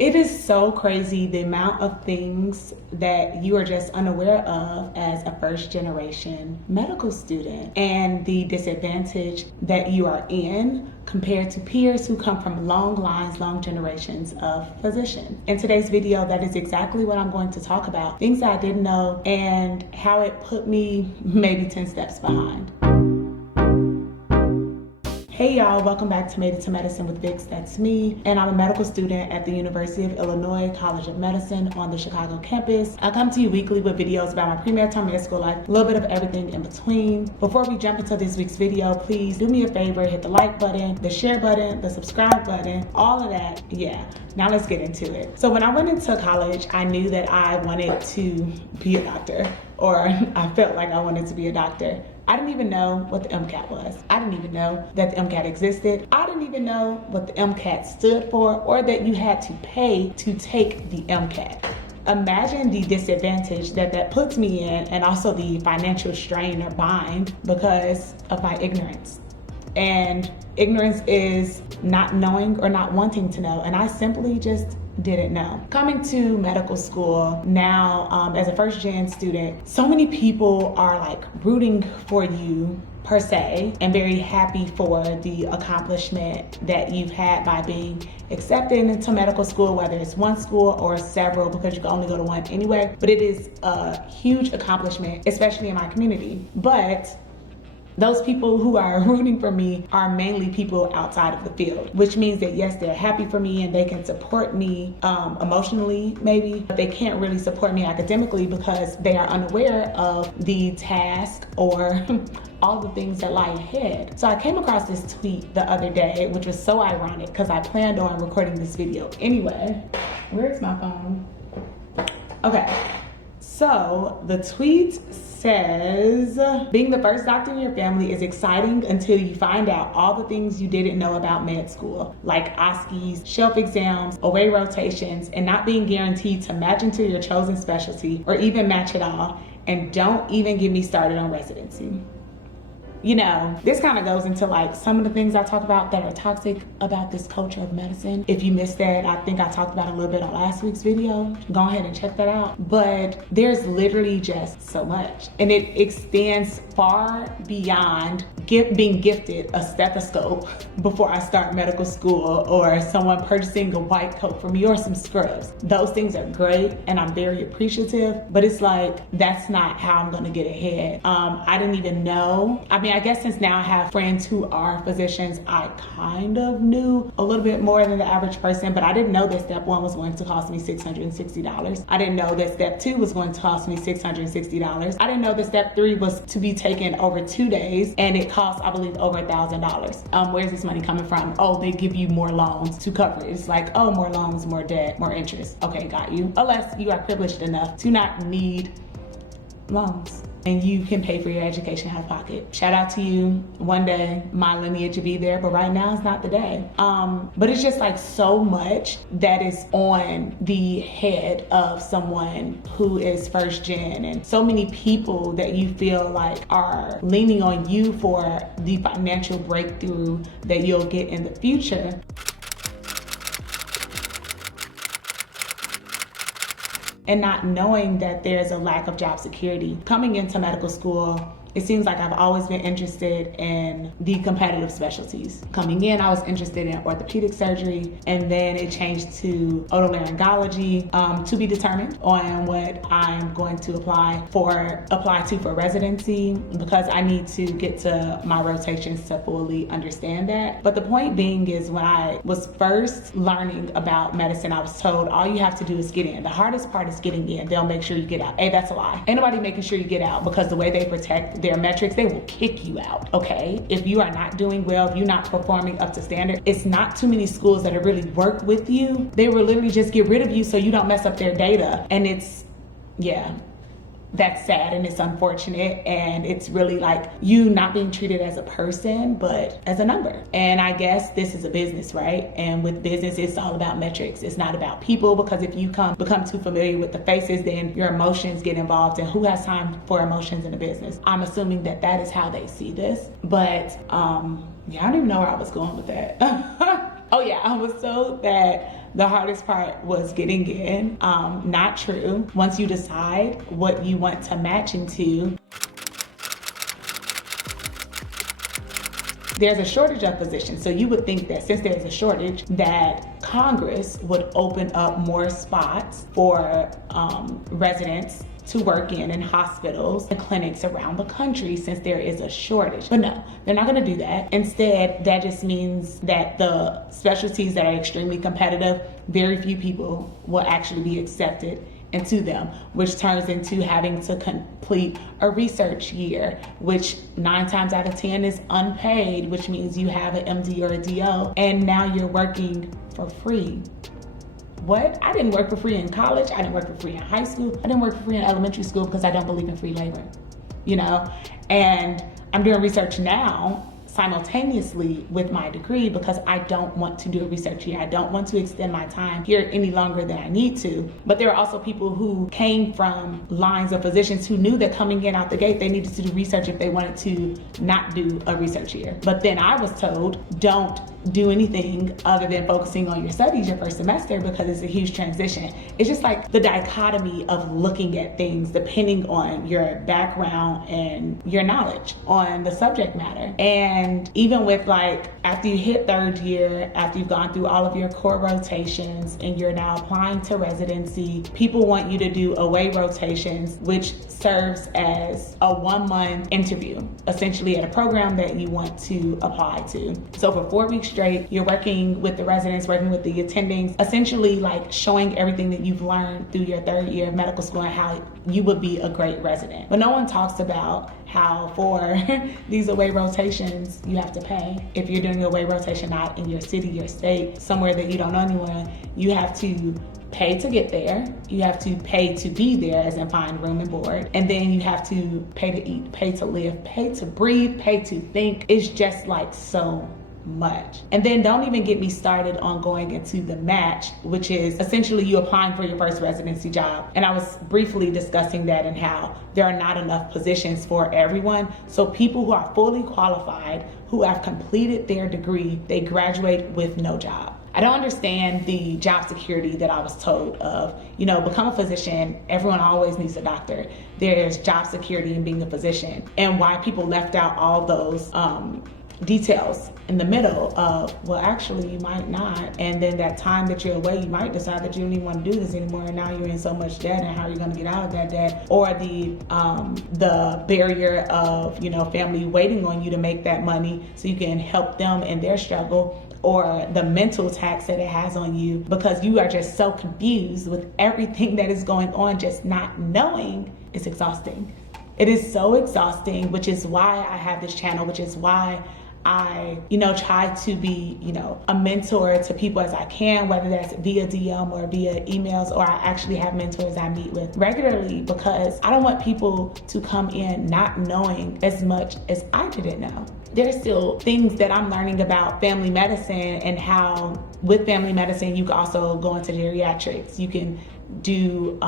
It is so crazy the amount of things that you are just unaware of as a first generation medical student and the disadvantage that you are in compared to peers who come from long lines, long generations of physicians. In today's video, that is exactly what I'm going to talk about. Things that I didn't know and how it put me maybe 10 steps behind. Hey y'all, welcome back to Made It to Medicine with Vix, that's me. And I'm a medical student at the University of Illinois College of Medicine on the Chicago campus. I come to you weekly with videos about my pre-med med school life, a little bit of everything in between. Before we jump into this week's video, please do me a favor, hit the like button, the share button, the subscribe button, all of that. Yeah, now let's get into it. So when I went into college, I knew that I wanted to be a doctor, or I felt like I wanted to be a doctor. I didn't even know what the MCAT was. I didn't even know that the MCAT existed. I didn't even know what the MCAT stood for or that you had to pay to take the MCAT. Imagine the disadvantage that puts me in, and also the financial strain or bind because of my ignorance. And ignorance is not knowing or not wanting to know, and I simply just didn't know. Coming to medical school now as a first gen student, so many people are like rooting for you per se and very happy for the accomplishment that you've had by being accepted into medical school, whether it's one school or several, because you can only go to one anyway. But it is a huge accomplishment, especially in my community. But those people who are rooting for me are mainly people outside of the field, which means that yes, they're happy for me and they can support me emotionally maybe, but they can't really support me academically because they are unaware of the task or all the things that lie ahead. So I came across this tweet the other day, which was so ironic because I planned on recording this video anyway. Where's my phone? Okay, so the tweet says, being the first doctor in your family is exciting until you find out all the things you didn't know about med school, like OSCEs, shelf exams, away rotations, and not being guaranteed to match into your chosen specialty or even match at all. And don't even get me started on residency. You know, this kind of goes into like some of the things I talk about that are toxic about this culture of medicine. If you missed that, I think I talked about it a little bit on last week's video. Go ahead and check that out. But there's literally just so much. And it extends far beyond being gifted a stethoscope before I start medical school, or someone purchasing a white coat from me or some scrubs. Those things are great and I'm very appreciative, but it's like, that's not how I'm gonna get ahead. I didn't even know. I guess since now I have friends who are physicians, I kind of knew a little bit more than the average person, but I didn't know that step 1 was going to cost me $660. I didn't know that step 2 was going to cost me $660. I didn't know that step 3 was to be taken over 2 days, and it costs, I believe, over $1,000. Where's this money coming from? Oh, they give you more loans to cover it. It's like, oh, more loans, more debt, more interest. Okay, got you. Unless you are privileged enough to not need loans and you can pay for your education out of pocket. Shout out to you. One day my lineage will be there, but right now is not the day. But it's just like so much that is on the head of someone who is first gen, and so many people that you feel like are leaning on you for the financial breakthrough that you'll get in the future. And not knowing that there's a lack of job security. Coming into medical school, it seems like I've always been interested in the competitive specialties. Coming in, I was interested in orthopedic surgery, and then it changed to otolaryngology, to be determined on what I'm going to apply to for residency, because I need to get to my rotations to fully understand that. But the point being is, when I was first learning about medicine, I was told all you have to do is get in. The hardest part is getting in. They'll make sure you get out. Hey, that's a lie. Ain't nobody making sure you get out, because the way they protect their metrics, they will kick you out, okay? If you are not doing well, if you're not performing up to standard, it's not too many schools that have really worked with you. They will literally just get rid of you so you don't mess up their data. And it's, yeah, that's sad and it's unfortunate, and it's really like you not being treated as a person but as a number. And I guess this is a business, right? And with business, it's all about metrics. It's not about people, because if you become too familiar with the faces, then your emotions get involved, and who has time for emotions in a business? I'm assuming that that is how they see this, but yeah, I don't even know where I was going with that. Oh yeah, I was told that the hardest part was getting in. Not true. Once you decide what you want to match into, there's a shortage of physicians. So you would think that since there's a shortage, that Congress would open up more spots for residents to work in hospitals and clinics around the country since there is a shortage. But no, they're not gonna do that. Instead, that just means that the specialties that are extremely competitive, very few people will actually be accepted into them, which turns into having to complete a research year, which 9 times out of 10 is unpaid, which means you have an MD or a DO, and now you're working for free. What? I didn't work for free in college. I didn't work for free in high school. I didn't work for free in elementary school because I don't believe in free labor, you know? And I'm doing research now simultaneously with my degree because I don't want to do a research year. I don't want to extend my time here any longer than I need to. But there are also people who came from lines of physicians who knew that coming in out the gate, they needed to do research if they wanted to not do a research year. But then I was told, don't do anything other than focusing on your studies your first semester because it's a huge transition. It's just like the dichotomy of looking at things depending on your background and your knowledge on the subject matter. And even with like, after you hit 3rd year, after you've gone through all of your core rotations and you're now applying to residency, people want you to do away rotations, which serves as a 1-month interview, essentially at a program that you want to apply to. So for 4 weeks straight, you're working with the residents, working with the attendings, essentially like showing everything that you've learned through your 3rd year of medical school and how you would be a great resident. But no one talks about how for these away rotations, you have to pay. If you're doing an away rotation not in your city, your state, somewhere that you don't know anyone, you have to pay to get there, you have to pay to be there, as in find room and board, and then you have to pay to eat, pay to live, pay to breathe, pay to think. It's just like so much. And then don't even get me started on going into the match, which is essentially you applying for your first residency job. And I was briefly discussing that and how there are not enough positions for everyone. So people who are fully qualified, who have completed their degree, they graduate with no job. I don't understand the job security that I was told of, you know, become a physician, everyone always needs a doctor. There's job security in being a physician, and why people left out all those details in the middle of, well, actually you might not, and then that time that you're away, you might decide that you don't even want to do this anymore, and now you're in so much debt, and how are you going to get out of that debt? Or the barrier of, you know, family waiting on you to make that money so you can help them in their struggle, or the mental tax that it has on you because you are just so confused with everything that is going on, just not knowing. It's exhausting. It is so exhausting, which is why I have this channel, which is why I, try to be, a mentor to people as I can, whether that's via DM or via emails, or I actually have mentors I meet with regularly, because I don't want people to come in not knowing as much as I didn't know. There's still things that I'm learning about family medicine, and how with family medicine, you can also go into geriatrics. You can do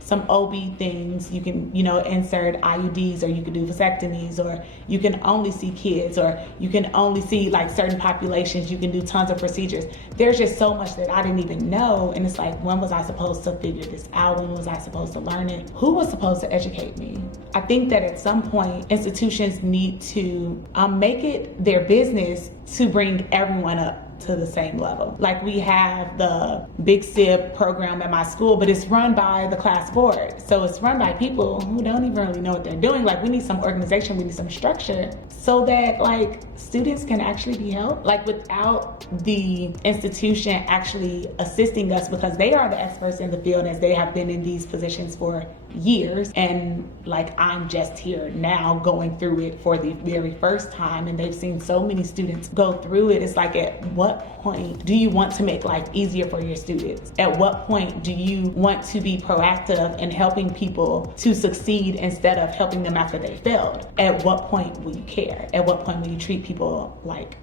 some OB things. You can, insert IUDs, or you can do vasectomies, or you can only see kids, or you can only see like certain populations. You can do tons of procedures. There's just so much that I didn't even know. And it's like, when was I supposed to figure this out? When was I supposed to learn it? Who was supposed to educate me? I think that at some point, institutions need to make it their business to bring everyone up to the same level. Like, we have the Big SIP program at my school, but it's run by the class board. So it's run by people who don't even really know what they're doing. Like, we need some organization, we need some structure so that like students can actually be helped. Like, without the institution actually assisting us, because they are the experts in the field, as they have been in these positions for years, and like I'm just here now going through it for the very first time, and they've seen so many students go through it. It's like, at what point do you want to make life easier for your students? At what point do you want to be proactive in helping people to succeed instead of helping them after they failed? At what point will you care? At what point will you treat people, like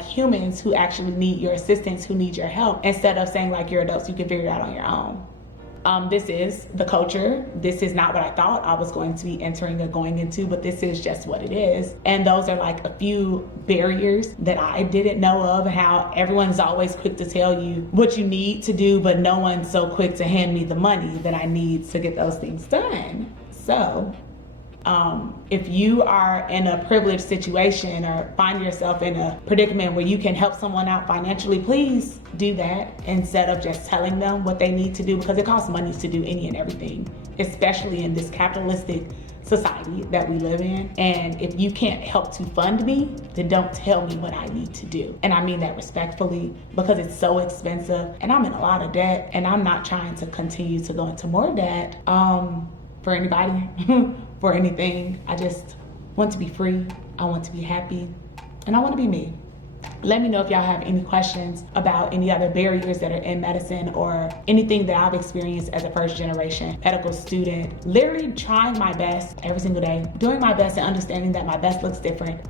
humans who actually need your assistance, who need your help, instead of saying like, you're adults, you can figure it out on your own? This is the culture. This is not what I thought I was going to be entering or going into, but this is just what it is. And those are like a few barriers that I didn't know of, and how everyone's always quick to tell you what you need to do, but no one's so quick to hand me the money that I need to get those things done. So if you are in a privileged situation or find yourself in a predicament where you can help someone out financially, please do that instead of just telling them what they need to do, because it costs money to do any and everything, especially in this capitalistic society that we live in. And if you can't help to fund me, then don't tell me what I need to do. And I mean that respectfully, because it's so expensive and I'm in a lot of debt, and I'm not trying to continue to go into more debt for anybody, for anything. I just want to be free. I want to be happy, and I want to be me. Let me know if y'all have any questions about any other barriers that are in medicine, or anything that I've experienced as a first generation medical student. Literally trying my best every single day, doing my best and understanding that my best looks different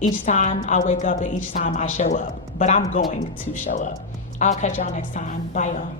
each time I wake up and each time I show up. But I'm going to show up. I'll catch y'all next time. Bye, y'all.